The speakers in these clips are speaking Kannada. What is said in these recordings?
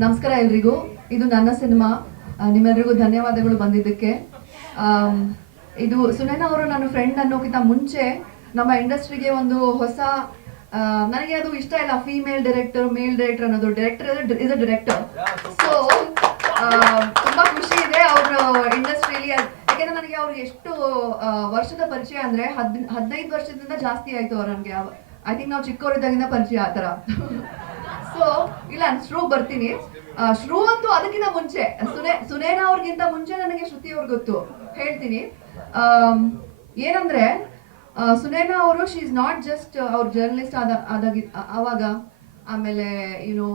ನಮಸ್ಕಾರ ಎಲ್ರಿಗೂ. ಇದು ನನ್ನ ಸಿನಿಮಾ. ನಿಮ್ಮೆಲ್ಲರಿಗೂ ಧನ್ಯವಾದಗಳು ಬಂದಿದ್ದಕ್ಕೆ. ಇದು ಸುನೈನಾ ಅವರು ನನ್ನ ಫ್ರೆಂಡ್ ಅನ್ನೋಕ್ಕಿಂತ ಮುಂಚೆ ನಮ್ಮ ಇಂಡಸ್ಟ್ರಿಗೆ ಒಂದು ಹೊಸ, ನನಗೆ ಅದು ಇಷ್ಟ ಇಲ್ಲ ಫೀಮೇಲ್ ಡೈರೆಕ್ಟರ್ ಮೇಲ್ ಡೈರೆಕ್ಟರ್ ಅನ್ನೋದು. Director is a director. So ತುಂಬಾ ಖುಷಿ ಇದೆ ಅವ್ರ ಇಂಡಸ್ಟ್ರಿಯಲ್ಲಿ. ಯಾಕೆಂದ್ರೆ ನನಗೆ ಅವ್ರಿಗೆ ಎಷ್ಟು ವರ್ಷದ ಪರಿಚಯ ಅಂದ್ರೆ 15 ವರ್ಷದಿಂದ ಜಾಸ್ತಿ ಆಯ್ತು ಅವ್ರು ನನಗೆ. ಐ ಥಿಂಕ್ ನಾವು ಚಿಕ್ಕವರಿದ್ದಾಗಿಂದ ಪರಿಚಯ ಆ ಥರ. ಸೊ ಇಲ್ಲ ಶ್ರೂ ಬರ್ತೀನಿ. ಶ್ರೂ ಅಂತೂ ಅದಕ್ಕಿಂತ ಮುಂಚೆ ಸುನೈನಾ ಅವ್ರಿಗಿಂತ ಮುಂಚೆ ನನಗೆ ಶ್ರುತಿ ಅವ್ರಿಗೆ ಗೊತ್ತು. ಹೇಳ್ತೀನಿ ಏನಂದ್ರೆ ಸುನೈನಾ ಅವರು ಶಿ ಇಸ್ ನಾಟ್ ಜಸ್ಟ್ ಅವ್ರ ಜರ್ನಲಿಸ್ಟ್ ಆವಾಗ. ಆಮೇಲೆ YONO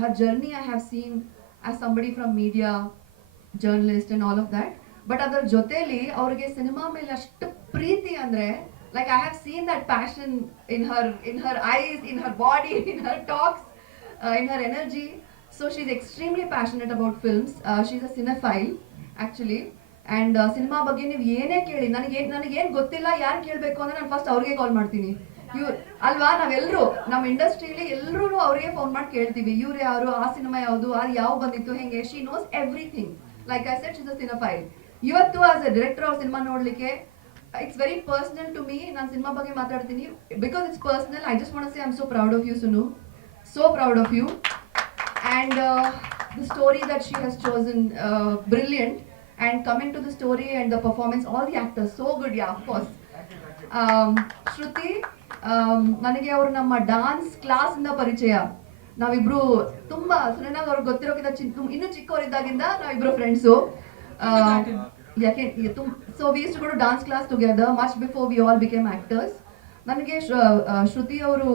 Har journey I have seen as somebody from media journalist and all of that. But ಅದರ ಜೊತೆಲಿ ಅವ್ರಿಗೆ ಸಿನಿಮಾ ಮೇಲೆ ಅಷ್ಟು ಪ್ರೀತಿ ಅಂದ್ರೆ, like I have seen that passion in her eyes, in her body, in her talks, in her energy. So she's extremely passionate about films. She's a cinephile actually. And cinema ಬಗ್ಗೆ ನೀವು ಏನೇ ಕೇಳಿ, ನನಗೇನು ಗೊತ್ತಿಲ್ಲ, ಯಾರು ಕೇಳಬೇಕು ಅಂದ್ರೆ ನಾನು ಫಸ್ಟ್ ಅವ್ರಿಗೆ ಕಾಲ್ ಮಾಡ್ತೀನಿ. ಅಲ್ವಾ, ನಾವೆಲ್ಲರೂ ನಮ್ಮ ಇಂಡಸ್ಟ್ರಿಯಲ್ಲಿ ಎಲ್ಲರೂ ಅವ್ರಿಗೆ ಫೋನ್ ಮಾಡಿ ಕೇಳ್ತೀವಿ, ಇವ್ರು ಯಾರು, ಆ ಸಿನಿಮಾ ಯಾವುದು, ಅದು ಯಾವ ಬಂದಿತ್ತು, ಹೆಂಗೆ. She knows everything. Like I said, she's a cinephile. ಇವತ್ತು ಆಸ್ ಅ ಡೈರೆಕ್ಟರ್ ಅವ್ರ ಸಿನಿಮಾ ನೋಡ್ಲಿಕ್ಕೆ it's very personal to me. ನಾನು ಸಿನಿಮಾ ಬಗ್ಗೆ ಮಾತಾಡ್ತೀನಿ because it's personal. I just want to say I'm so proud of you, Sunu. So proud of you. And the story that she has chosen, brilliant. And coming to the story and the performance, all the actors so good. Yeah, of course. Shruti, ನನಗೆ ಅವರು ನಮ್ಮ ಡಾನ್ಸ್ ಕ್ಲಾಸ್ ಇಂದ ಪರಿಚಯ. ನಾವಿಬ್ರು ತುಂಬಾ ಸುನೈನಾ ಅವ್ರಿಗೆ ಗೊತ್ತಿರೋಕ್ಕಿಂತ ಇನ್ನೂ ಚಿಕ್ಕವರಿದ್ದಾಗಿಂದ ನಾವಿಬ್ರು friends. So we used to go to dance class together much before we all became actors. ನನಗೆ ಶ್ರುತಿ ಅವರು,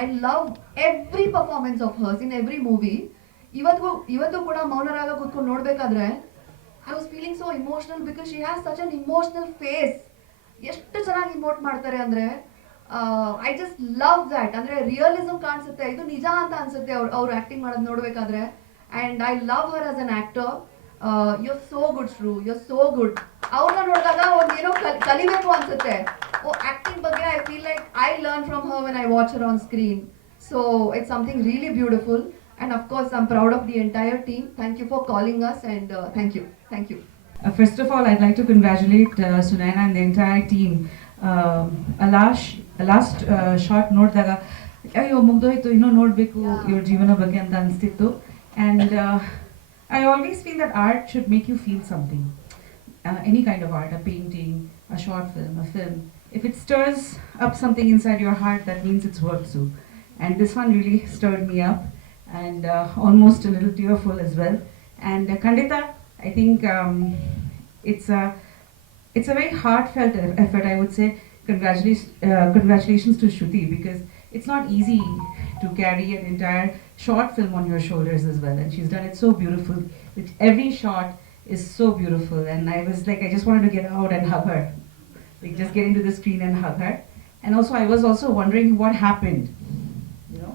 I love every performance of hers in every movie. ಇವತ್ತು ಕೂಡ ಮೌನರಾಗ ಕೂತ್ಕೊಂಡು ನೋಡ್ಬೇಕಾದ್ರೆ I was feeling so emotional because she has such an emotional face. ಎಷ್ಟು ಚೆನ್ನಾಗಿ ಇಮೋಟ್ ಮಾಡ್ತಾರೆ ಅಂದ್ರೆ, I just love that. ಅಂದ್ರೆ ರಿಯಲಿಸಮ್ ಕಾಣಿಸುತ್ತೆ, ಇದು ನಿಜ ಅಂತ ಅನ್ಸುತ್ತೆ ಅವ್ರು ಆಕ್ಟಿಂಗ್ ಮಾಡೋದು ನೋಡ್ಬೇಕಾದ್ರೆ. And I love her as an actor. You're so good, Shru. You're so good. ಅವ್ರನ್ನ ನೋಡಿದಾಗ ಒಂದೇನೋ ಕಲಿಬೇಕು ಅನ್ಸುತ್ತೆ. ಆಕ್ಟಿಂಗ್ ಬಗ್ಗೆ I feel like I learn from her when I watch her on screen. So it's something really beautiful. And of course, I'm proud of the entire team. Thank you for calling us, and thank you. Thank you. First of all, I'd like to congratulate Sunaina and the entire team. A last short note daga ayyo mugdoytu inno nodbeku your jeevana bagge anta anstittu. And I always feel that art should make you feel something. Any kind of art, a painting, a short film, a film. If it stirs up something inside your heart, that means it's worth so. And this one really stirred me up, and almost a little tearful as well. And Kandita, I think it's a very heartfelt effort, I would say. Congratulations to Shruti, because it's not easy to carry an entire short film on your shoulders as well, and she's done it so beautiful. Every shot is so beautiful, and I was like, I just wanted to get out and hug her, like just get into the screen and hug her. And also I was also wondering what happened, you know.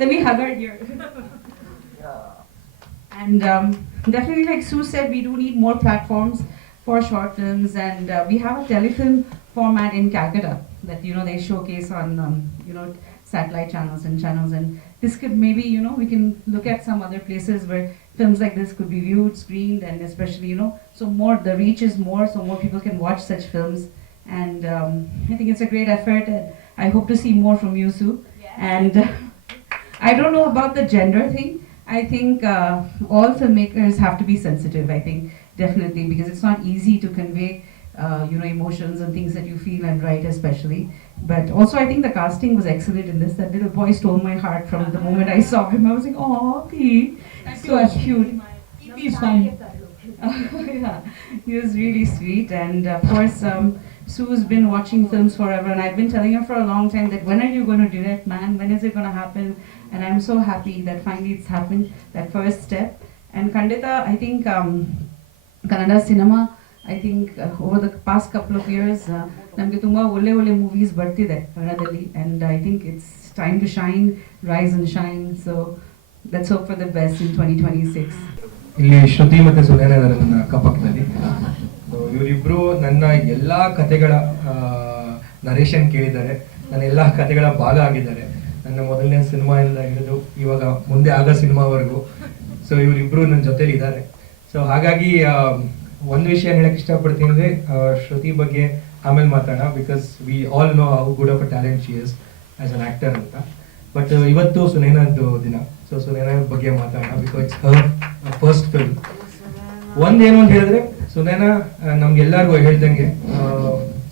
Let me hug her here. And definitely, like Sue said, we do need more platforms for short films, and we have a telefilm format in Calcutta that, you know, they showcase on you know, satellite channels, and this could maybe, you know, we can look at some other places where films like this could be viewed, screened, and especially, you know, so more, the reach is more, so more people can watch such films. And I think it's a great effort, and I hope to see more from you, Sue. Yeah. And I don't know about the gender thing. I think all filmmakers have to be sensitive, I think, definitely, because it's not easy to convey you know, emotions and things that you feel and write especially. But also I think the casting was excellent in this. That little boy stole my heart from the moment I saw him. I was like, oh, Pete, so cute. He's fine. Yeah, he was really sweet. And of course, Sue's been watching films forever, and I've been telling her for a long time that when are you going to direct, man? When is it going to happen? And I'm so happy that finally it's happened, that first step. And Kandita, I think Kannada cinema, I think over the past couple of years, ನಮಗೆ ತುಂಬ ಒಳ್ಳೆ ಮೂವೀಸ್ ಬರ್ತಿದೆ ಕನ್ನಡದಲ್ಲಿ, and I think it's time to shine, rise and shine. So let's hope for the best in 2026. ಇಲ್ಲಿ ಶ್ರುತಿ ಮತ್ತೆ ಸುನೈನಾ ಇದ್ದಾರೆ ನನ್ನ ಅಕ್ಕಪಕ್ಕದಲ್ಲಿ. ಇವರಿಬ್ರು ನನ್ನ ಎಲ್ಲಾ ಕತೆಗಳ ನರೇಷನ್ ಕೇಳಿದ್ದಾರೆ, ನನ್ನ ಎಲ್ಲಾ ಕತೆಗಳ ಭಾಗ ಆಗಿದ್ದಾರೆ. ನನ್ನ ಮೊದಲನೇ ಸಿನಿಮಾಯಿಂದ ಹಿಡಿದು ಇವಾಗ ಮುಂದೆ ಆಗೋ ಸಿನಿಮಾವರೆಗೂ. ಸೊ ಇವರಿಬ್ರು ನನ್ನ ಜೊತೆಲಿ ಇದ್ದಾರೆ. ಸೊ ಹಾಗಾಗಿ ಒಂದು ವಿಷಯ ಹೇಳಕ್ ಇಷ್ಟಪಡ್ತೀನಿ ಅಂದರೆ ಶ್ರುತಿ ಬಗ್ಗೆ ಆಮೇಲೆ ಮಾತಾಡೋಣ, because we all know how good of a talent she is as an actor ಅಂತ. ಬಟ್ ಇವತ್ತು ಸುನೈನಾದ್ದು ದಿನ, ಸೊ ಸುನೈನಾ ಬಗ್ಗೆ ಮಾತಾಡೋಣ, because it's Har first film. ಒಂದೇನು ಅಂತ ಹೇಳಿದ್ರೆ ಸುನೈನಾ ನಮ್ಗೆಲ್ಲರಿಗೂ ಹೇಳ್ದಂಗೆ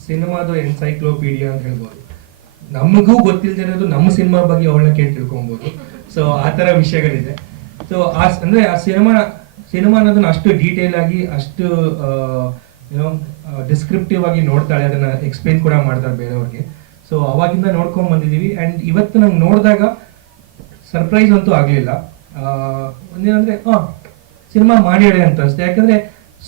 ಸಿನಿಮಾದು ಎನ್ಸೈಕ್ಲೋಪೀಡಿಯಾ ಅಂತ ಹೇಳ್ಬೋದು. ನಮಗೂ ಗೊತ್ತಿಲ್ಲದಿರೋದು ನಮ್ಮ ಸಿನಿಮಾ ಬಗ್ಗೆ ಅವಳನ್ನ ಕೇಳಿ ತಿಳ್ಕೊಬೋದು. ಸೊ ಆ ಥರ ವಿಷಯಗಳಿದೆ. ಸೊ ಅಂದ್ರೆ ಆ ಸಿನಿಮಾ ಅನ್ನೋದನ್ನ ಅಷ್ಟು ಡೀಟೇಲ್ ಆಗಿ, ಅಷ್ಟು ಏನೋ ಡಿಸ್ಕ್ರಿಪ್ಟಿವ್ ಆಗಿ ನೋಡ್ತಾಳೆ, ಅದನ್ನ ಎಕ್ಸ್ಪ್ಲೇನ್ ಕೂಡ ಮಾಡ್ತಾಳೆ ಬೇರೆಯವ್ರಿಗೆ. ಸೊ ಅವಾಗಿಂದ ನೋಡ್ಕೊಂಡ್ ಬಂದಿದೀವಿ. ಅಂಡ್ ಇವತ್ತು ನಂಗೆ ನೋಡಿದಾಗ ಸರ್ಪ್ರೈಸ್ ಅಂತೂ ಆಗ್ಲಿಲ್ಲ. ಒಂದೇನಂದ್ರೆ ಸಿನಿಮಾ ಮಾಡ್ಯಾಳೆ ಅಂತ ಅಷ್ಟೇ. ಯಾಕಂದ್ರೆ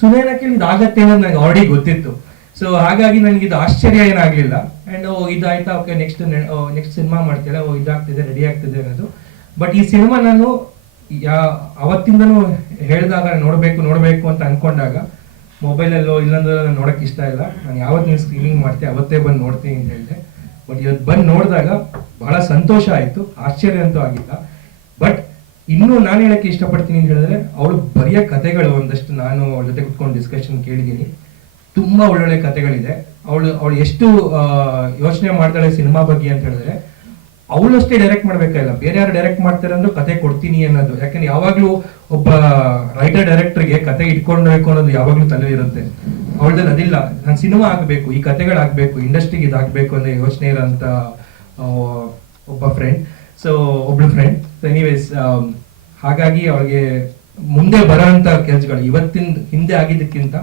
ಸುನೈನಾ ಕೇಳಿ ಇದಾಗತ್ತೆ ಅನ್ನೋದು ನಂಗೆ ಆಲ್ರೆಡಿ ಗೊತ್ತಿತ್ತು. ಸೊ ಹಾಗಾಗಿ ನನಗೆ ಇದು ಆಶ್ಚರ್ಯ ಏನಾಗ್ಲಿಲ್ಲ. ಅಂಡ್ ಇದಾಯ್ತಾ, ಓಕೆ ನೆಕ್ಸ್ಟ್ ಸಿನಿಮಾ ಮಾಡ್ತೀರಾ, ಇದಾಗ್ತಿದೆ, ರೆಡಿ ಆಗ್ತಿದೆ ಅನ್ನೋದು. ಬಟ್ ಈ ಸಿನಿಮಾ ನಾನು ಅವತ್ತಿಂದನೂ ಹೇಳಿದಾಗ ನೋಡ್ಬೇಕು ಅಂತ ಅನ್ಕೊಂಡಾಗ ಮೊಬೈಲಲ್ಲೋ ಇಲ್ಲಂದ್ರೆ ನಾನು ನೋಡಕ್ ಇಷ್ಟ ಇಲ್ಲ. ನಾನು ಯಾವತ್ತು ನೀವು ಸ್ಕ್ರೀನಿಂಗ್ ಮಾಡ್ತೀನಿ ಅವತ್ತೇ ಬಂದು ನೋಡ್ತೀನಿ ಅಂತ ಹೇಳಿದೆ. ಬಟ್ ಇವತ್ತು ಬಂದು ನೋಡಿದಾಗ ಬಹಳ ಸಂತೋಷ ಆಯ್ತು, ಆಶ್ಚರ್ಯ ಅಂತೂ ಆಗಿಲ್ಲ. ಬಟ್ ಇನ್ನೂ ನಾನು ಹೇಳಕ್ಕೆ ಇಷ್ಟಪಡ್ತೀನಿ ಅಂತ ಹೇಳಿದ್ರೆ, ಅವಳು ಬರೆಯೋ ಕಥೆಗಳು ಒಂದಷ್ಟು ನಾನು ಅವಳ ಜೊತೆ ಕುತ್ಕೊಂಡು ಡಿಸ್ಕಷನ್ ಕೇಳಿದ್ದೀನಿ. ತುಂಬಾ ಒಳ್ಳೊಳ್ಳೆ ಕಥೆಗಳಿದೆ. ಅವಳು ಎಷ್ಟು ಯೋಚನೆ ಮಾಡ್ತಾಳೆ ಸಿನಿಮಾ ಬಗ್ಗೆ ಅಂತ ಹೇಳಿದ್ರೆ, ಅವಳಷ್ಟೇ ಡೈರೆಕ್ಟ್ ಮಾಡ್ಬೇಕಾಗಿಲ್ಲ, ಬೇರೆ ಯಾರು ಡೈರೆಕ್ಟ್ ಮಾಡ್ತಾರೆ ಅಂದ್ರೆ ಕತೆ ಕೊಡ್ತೀನಿ ಅನ್ನೋದು. ಯಾಕಂದ್ರೆ ಯಾವಾಗ್ಲೂ ಒಬ್ಬ ರೈಟರ್ ಡೈರೆಕ್ಟರ್ಗೆ ಕತೆ ಇಟ್ಕೊಳ್ಬೇಕು ಅನ್ನೋದು ಯಾವಾಗ್ಲೂ ತಲೆ ಇರುತ್ತೆ. ಅವಳದಲ್ಲಿ ಅದಿಲ್ಲ, ನಾನು ಸಿನಿಮಾ ಆಗ್ಬೇಕು, ಈ ಕತೆಗಳಾಗ್ಬೇಕು, ಇಂಡಸ್ಟ್ರಿಗೆ ಇದಾಗಬೇಕು ಅನ್ನೋ ಯೋಚನೆ ಇರೋಂಥ ಒಬ್ಳು ಫ್ರೆಂಡ್. ಸೊ ಎನಿವೇಸ್, ಹಾಗಾಗಿ ಅವಳಿಗೆ ಮುಂದೆ ಬರೋಂಥ ಕೆಲ್ಸಗಳು ಇವತ್ತಿನ ಹಿಂದೆ ಆಗಿದ್ದಕ್ಕಿಂತ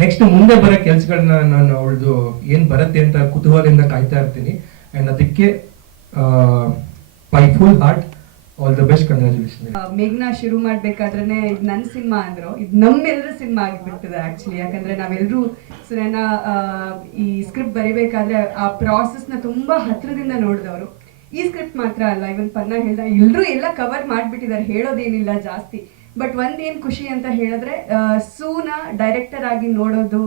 ನೆಕ್ಸ್ಟ್ ಮುಂದೆ ಬರೋ ಕೆಲ್ಸಗಳನ್ನ ನಾನು ಅವಳದು ಏನ್ ಬರುತ್ತೆ ಅಂತ ಕುತೂಹಲದಿಂದ ಕಾಯ್ತಾ ಇರ್ತೀನಿ. ಅಂಡ್ ಅದಕ್ಕೆ by full heart all the best, congratulation. ಮೇಘ್ನಾ ಶುರು ಮಾಡ್ಬೇಕಾದ್ರೆ ಇದು ನನ್ನ ಸಿನಿಮಾ ಅಂದ್ರು, ಇದು ನಮ್ಮೆಲ್ಲರ ಸಿನಿಮಾ ಆಗಿಬಿಡ್ತದೆ ಆಕ್ಚುಲಿ. ಯಾಕಂದ್ರೆ ನಾವೆಲ್ಲರೂ ಸುನೈನಾ ಈ ಸ್ಕ್ರಿಪ್ಟ್ ಬರಿಬೇಕಾದ್ರೆ ಆ ಪ್ರಾಸೆಸ್ನ ತುಂಬಾ ಹತ್ರದಿಂದ ನೋಡಿದವರು. ಈ ಸ್ಕ್ರಿಪ್ಟ್ ಮಾತ್ರ ಅಲ್ಲ, ಇವನ್ ಪನ್ನ ಹೇಳ್ದ ಎಲ್ಲರೂ ಎಲ್ಲ ಕವರ್ ಮಾಡಿಬಿಟ್ಟಿದ್ದಾರೆ, ಹೇಳೋದೇನಿಲ್ಲ ಜಾಸ್ತಿ. ಬಟ್ ಒಂದೇನು ಖುಷಿ ಅಂತ ಹೇಳಿದ್ರೆ, ಸೂನ ಡೈರೆಕ್ಟರ್ ಆಗಿ ನೋಡೋದು,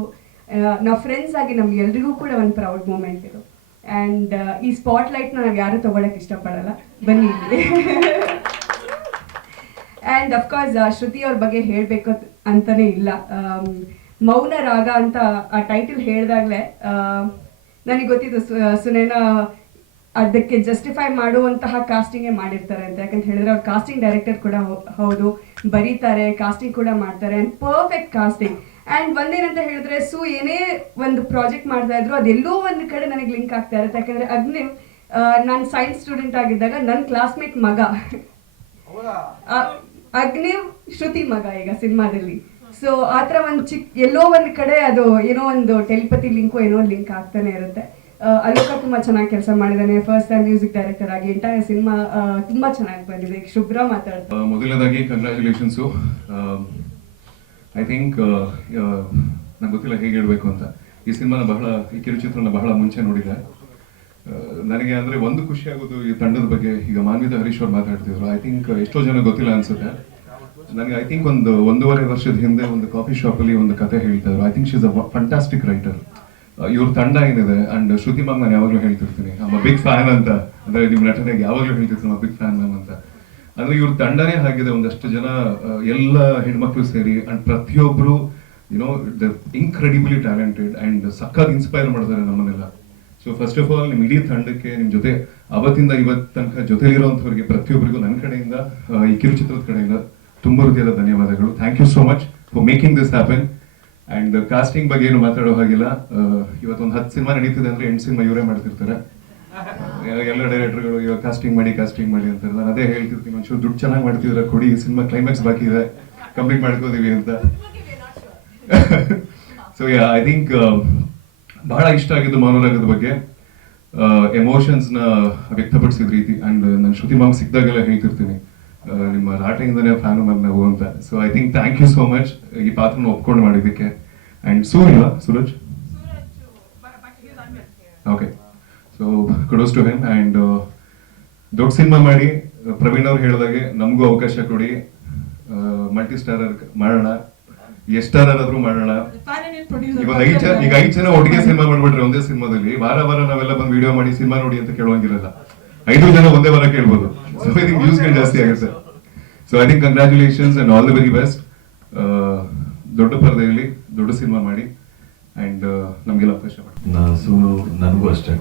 ನಾವು ಫ್ರೆಂಡ್ಸ್ ಆಗಿ ನಮ್ಗೆ ಎಲ್ರಿಗೂ ಕೂಡ ಒಂದು ಪ್ರೌಡ್ ಮೂಮೆಂಟ್ ಇದು. ಆ್ಯಂಡ್ ಈ ಸ್ಪಾಟ್ ಲೈಟ್ನ ನಾವು ಯಾರು ತಗೊಳಕ್ ಇಷ್ಟಪಡಲ್ಲ, ಬನ್ನಿ ಇಲ್ಲಿ. ಆ್ಯಂಡ್ ಅಫ್ಕೋರ್ಸ್ ಶ್ರುತಿ ಅವ್ರ ಬಗ್ಗೆ ಹೇಳಬೇಕು ಅಂತಾನೆ ಇಲ್ಲ. ಮೌನ ರಾಗ ಅಂತ ಆ ಟೈಟಲ್ ಹೇಳಿದಾಗಲೇ ನನಗೆ ಗೊತ್ತಿದ್ದು ಸುನೈನಾ ಅದಕ್ಕೆ ಜಸ್ಟಿಫೈ ಮಾಡುವಂತಹ ಕಾಸ್ಟಿಂಗೇ ಮಾಡಿರ್ತಾರೆ ಅಂತ. ಯಾಕಂತ ಹೇಳಿದ್ರೆ ಅವ್ರು ಕಾಸ್ಟಿಂಗ್ ಡೈರೆಕ್ಟರ್ ಕೂಡ ಹೌದು, ಬರೀತಾರೆ, ಕಾಸ್ಟಿಂಗ್ ಕೂಡ ಮಾಡ್ತಾರೆ, ಆ್ಯಂಡ್ ಪರ್ಫೆಕ್ಟ್ ಕಾಸ್ಟಿಂಗ್. ಆ್ಯಂಡ್ ಒಂದೇನಂತ ಹೇಳಿದ್ರೆ, ಸು ಏನೇ ಒಂದು ಪ್ರಾಜೆಕ್ಟ್ ಮಾಡ್ತಾ ಇದ್ರು ಅದೆಲ್ಲೋ ಒಂದು ಕಡೆ ನನಗೆ ಲಿಂಕ್ ಆಗ್ತಾ ಇರುತ್ತೆ. ಯಾಕಂದ್ರೆ ಅಗ್ನಿವ್ ನಾನು ಸೈನ್ಸ್ ಸ್ಟೂಡೆಂಟ್ ಆಗಿದ್ದಾಗ ನನ್ನ ಕ್ಲಾಸ್ಮೇಟ್ ಮಗ ಅಗ್ನಿವ್ ಶ್ರುತಿ ಮಗ ಈಗ ಸಿನಿಮಾದಲ್ಲಿ. ಸೊ ಆ ಥರ ಒಂದು ಎಲ್ಲೋ ಒಂದು ಕಡೆ ಅದು ಏನೋ ಒಂದು ಟೆಲಿಪತಿ ಲಿಂಕು ಏನೋ ಲಿಂಕ್ ಆಗ್ತಾನೆ ಇರುತ್ತೆ. ಅಲೋಕ ತುಂಬಾ ಚೆನ್ನಾಗಿ ಕೆಲಸ ಮಾಡಿದ್ದಾನೆ, ಫಸ್ಟ್ ಟೈಮ್ ಮ್ಯೂಸಿಕ್ ಡೈರೆಕ್ಟರ್ ಆಗಿ. ಎಂಟೈರ್ ಸಿನಿಮಾ ತುಂಬಾ ಚೆನ್ನಾಗಿ ಬಂದಿದೆ. ಶುಭ್ರ ಮಾತಾಡ್ತಾರೆ. ಮೊದಲನೇದಾಗಿ ಕಂಗ್ರ್ಯಾಚುಲೇಷನ್ಸು. ಐ ಥಿಂಕ್ ನಂಗೆ ಗೊತ್ತಿಲ್ಲ ಹೇಗೆ ಹೇಳ್ಬೇಕು ಅಂತ. ಈ ಕಿರುಚಿತ್ರನ ಬಹಳ ಮುಂಚೆ ನೋಡಿದೆ. ನನಗೆ ಅಂದ್ರೆ ಒಂದು ಖುಷಿ ಆಗೋದು ಈ ತಂಡದ ಬಗ್ಗೆ. ಈಗ ಮಾನ್ವಿತಾ ಹರೀಶ್ ಅವ್ರು ಮಾತಾಡ್ತಿದ್ರು, ಐ ಥಿಂಕ್ ಎಷ್ಟೋ ಜನ ಗೊತ್ತಿಲ್ಲ ಅನ್ಸುತ್ತೆ. ನನಗೆ ಐ ಥಿಂಕ್ ಒಂದೂವರೆ ವರ್ಷದ ಹಿಂದೆ ಒಂದು ಕಾಫಿ ಶಾಪಲ್ಲಿ ಒಂದು ಕತೆ ಹೇಳ್ತಾ ಇದ್ರು. I think she is a fantastic writer. ಇವ್ರ ತಂಡ ಏನಿದೆ, ಅಂಡ್ ಶ್ರುತಿ ಮ್ಯಾಮ್ ನಾನು ಯಾವಾಗಲೂ ಹೇಳ್ತಿರ್ತೀನಿ ನಮ್ಮ ಬಿಗ್ ಫ್ಯಾನ್ ಅಂತ. ಅಂದ್ರೆ ನಿಮ್ಮ ನಟನೆಗೆ ಯಾವಾಗಲೂ ಹೇಳ್ತಿರ್ತೀನಿ ಬಿಗ್ ಫ್ಯಾನ್ ಮ್ಯಾಮ್ ಅಂತ. ಅಂದ್ರೆ ಇವ್ರ ತಂಡನೇ ಆಗಿದೆ, ಒಂದಷ್ಟು ಜನ ಎಲ್ಲ ಹೆಣ್ಮಕ್ಳು ಸೇರಿ, ಅಂಡ್ ಪ್ರತಿಯೊಬ್ರು ಯುನೋ ದ ಇನ್ಕ್ರೆಡಿಬಲಿ ಟ್ಯಾಲೆಂಟೆಡ್ ಅಂಡ್ ಸಖತ್ ಇನ್ಸ್ಪೈರ್ ಮಾಡ್ತಾರೆ ನಮ್ಮನ್ನೆಲ್ಲ. ಸೊ ಫಸ್ಟ್ ಆಫ್ ಆಲ್ ನಿಮ್ಮ ಇಡೀ ತಂಡಕ್ಕೆ, ನಿಮ್ಮ ಜೊತೆ ಅವತ್ತಿಂದ ಇವತ್ತು ತನಕ ಜೊತೆಲಿರೋಂಥವ್ರಿಗೆ ಪ್ರತಿಯೊಬ್ಬರಿಗೂ ನನ್ನ ಕಡೆಯಿಂದ, ಈ ಕಿರುಚಿತ್ರದ ಕಡೆಯಿಂದ ತುಂಬ ಹೃದಯದ ಧನ್ಯವಾದಗಳು. Thank you so much for making this happen. And casting ಬಗ್ಗೆ ಏನು ಮಾತಾಡೋ ಹಾಗಿಲ್ಲ. ಇವತ್ತೊಂದು 10 ಸಿನಿಮಾ ನಡೀತಿದೆ ಅಂದ್ರೆ 8 ಸಿನಿಮಾ ಇವರೇ ಮಾಡ್ತಿರ್ತಾರೆ. ಎಲ್ಲ ಡೈರೆಕ್ಟರ್ಗಳು ಇವಾಗ ಕಾಸ್ಟಿಂಗ್ ಮಾಡಿ ಅಂತಾರೆ. ನಾನು ಅದೇ ಹೇಳ್ತಿರ್ತೀನಿ, ಒಂಚೂರು ದುಡ್ಡು ಚೆನ್ನಾಗಿ ಮಾಡ್ತಿದ್ರೆ ಕೊಡಿ, ಸಿನಿಮಾ ಕ್ಲೈಮ್ಯಾಕ್ಸ್ ಬಾಕಿ ಇದೆ, ಕಂಪ್ಲೀಟ್ ಮಾಡ್ಕೋದೀವಿ ಅಂತ. ಸೊ ಐ ಥಿಂಕ್ ಬಹಳ ಇಷ್ಟ ಆಗಿದ್ದು ಮೌನರಾಗದ ಬಗ್ಗೆ, ಎಮೋಷನ್ಸ್ನ ವ್ಯಕ್ತಪಡಿಸಿದ ರೀತಿ. ಅಂಡ್ ನಾನು ಶ್ರುತಿ ಮ್ಯಾಮ್ ಸಿಕ್ಕಿದಾಗೆಲ್ಲ ಹೇಳ್ತಿರ್ತೀನಿ, ನಿಮ್ಮ ರಾಟೆಯಿಂದನೇ ಫ್ಯಾನು ಮ್ಯಾಮ್ ನಾವು ಅಂತ. So I think thank you so much ಈ ಪಾತ್ರನ ಒಪ್ಕೊಂಡು ಮಾಡಿದ್ದಕ್ಕೆ. And Suraj okay, so kudos to him. And ದೊಡ್ಡ ಸಿನಿಮಾ ಮಾಡಿ, ಪ್ರವೀಣ್ ಅವ್ರು ಹೇಳಿದಾಗೆ ನಮಗೂ ಅವಕಾಶ ಕೊಡಿ, ಮಲ್ಟಿ ಸ್ಟಾರರ್ ಮಾಡೋಣ, ಎಷ್ಟಾದ್ರೂ ಮಾಡೋಣ. ಈಗ 5 ಜನ ಒಟ್ಟಿಗೆ ಸಿನಿಮಾ ಮಾಡ್ಬಿಟ್ರೆ ಒಂದೇ ಸಿನಿಮಾದಲ್ಲಿ ವಾರ ನಾವೆಲ್ಲ ಬಂದು ವಿಡಿಯೋ ಮಾಡಿ ಸಿನಿಮಾ ನೋಡಿ ಅಂತ ಕೇಳುವಂಗಿರಲ್ಲ. 5 ಜನ ಒಂದೇ ವಾರ ಕೇಳ್ಬೋದು. ಸೊ ಐ ಥಿಂಕ್ ವ್ಯೂಸ್ಗಳು ಜಾಸ್ತಿ ಆಗುತ್ತೆ. So I think congratulations and all the very best. ದೊಡ್ಡ ಪರದೆಯಲ್ಲಿ ದೊಡ್ಡ ಸಿನಿಮಾ ಮಾಡಿ ಅಂಡ್ ನಮಗೆಲ್ಲ ಅವಕಾಶ ಮಾಡಿ. ನನಗೂ ಅಷ್ಟೇ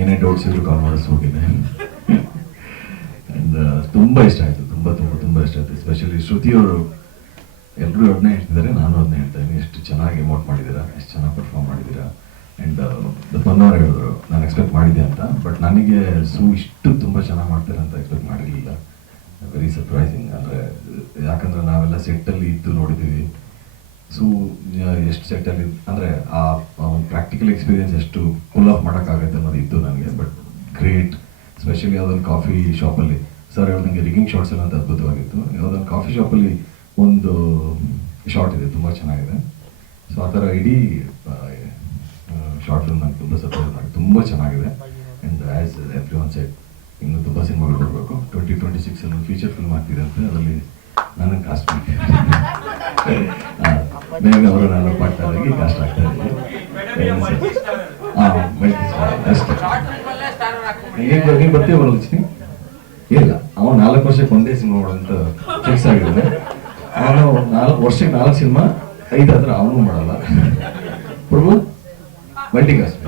ಏನೇ ಡೌಟ್ಸ್ ಇದ್ರು ಕಾಲ್ ಮಾಡಿಸ್ ಹೋಗಿದ್ದೆ. ಆ್ಯಂಡ್ ತುಂಬ ಇಷ್ಟ ಆಯಿತು, ತುಂಬ ಇಷ್ಟ ಆಯಿತು. ಎಸ್ಪೆಷಲಿ ಶ್ರುತಿಯವರು ಎಲ್ಲರೂ ಅದನ್ನೇ ಹೇಳ್ತಿದ್ದಾರೆ, ನಾನು ಅದನ್ನೇ ಹೇಳ್ತಾ ಇದ್ದೀನಿ. ಎಷ್ಟು ಚೆನ್ನಾಗಿ ಎಮೋಟ್ ಮಾಡಿದ್ದೀರಾ, ಎಷ್ಟು ಚೆನ್ನಾಗಿ ಪರ್ಫಾರ್ಮ್ ಮಾಡಿದ್ದೀರಾ. ಆ್ಯಂಡ್ ಪನ್ನವ್ರು ಹೇಳಿದ್ರು ನಾನು ಎಕ್ಸ್ಪೆಕ್ಟ್ ಮಾಡಿದ್ದೆ ಅಂತ, ಬಟ್ ನನಗೆ ಇಷ್ಟು ತುಂಬ ಚೆನ್ನಾಗಿ ಮಾಡ್ತಾರೆ ಅಂತ ಎಕ್ಸ್ಪೆಕ್ಟ್ ಮಾಡಿರಲಿಲ್ಲ. Very surprising. ಅಂದರೆ ಯಾಕಂದರೆ ನಾವೆಲ್ಲ ಸೆಟ್ಟಲ್ಲಿ ಇದ್ದು ನೋಡಿದ್ದೀವಿ. ಎಷ್ಟು ಸೆಟ್ಟಲ್ಲಿ ಅಂದರೆ ಆ ಒಂದು ಪ್ರಾಕ್ಟಿಕಲ್ ಎಕ್ಸ್ಪೀರಿಯನ್ಸ್ ಎಷ್ಟು ಫುಲ್ ಆಫ್ ಮಾಡೋಕ್ಕಾಗತ್ತೆ ಅನ್ನೋದು ಇತ್ತು ನನಗೆ. But great. ಸ್ಪೆಷಲಿ ಯಾವುದೊಂದು ಕಾಫಿ ಶಾಪಲ್ಲಿ ಸರ್ ಹೇಳ್ದಂಗೆ ರಿಗಿಂಗ್ ಶಾರ್ಟ್ಸ್ ಎಲ್ಲ ಅಂತ ಅದ್ಭುತವಾಗಿತ್ತು. ಯಾವುದೊಂದು ಕಾಫಿ ಶಾಪಲ್ಲಿ ಒಂದು ಶಾರ್ಟ್ ಇದೆ, ತುಂಬ ಚೆನ್ನಾಗಿದೆ. ಸೊ ಆ ಥರ ಇಡೀ ಶಾರ್ಟ್ ಫಿಲ್ಮ್ ನನಗೆ ತುಂಬ ಸರ್ಪ್ರೈಸ್ ಮಾಡಿ, ತುಂಬ ಚೆನ್ನಾಗಿದೆ. And as every one set ಇನ್ನು ತುಂಬ ಸಿನಿಮಾಗಳು ಬರಬೇಕು. 2026 ಫೀಚರ್ ಫಿಲ್ಮ್ ಆಗ್ತಿದೆ ಅಂತ, ಅದರಲ್ಲಿ ನನಗೆ ಕಾಸ್ಟ್ ಬೇಗ ಅವರು ನಾನು ಪಾರ್ಟ್ನರ್ ಆಗಿ ಕಾಸ್ಟ್ ಆಗ್ತಾ ಇದ್ದೀನಿ. ಅಷ್ಟೇ. ನೀವು ಬರ್ತೀವಿ ಬರೋದು ಇಲ್ಲ, ಅವನು 4 ವರ್ಷಕ್ಕೆ ಒಂದೇ ಸಿನಿಮಾ ಮಾಡೋಂತ ಫಿಕ್ಸ್ ಆಗಿದ್ದಾನೆ. ಅವನು 4 ವರ್ಷಕ್ಕೆ 4 ಸಿನಿಮಾ 5 ಹತ್ರ ಅವನು ಮಾಡಲ್ಲ. ಪ್ರಭು ಮಲ್ಟಿ ಕಾಸ್ಟ್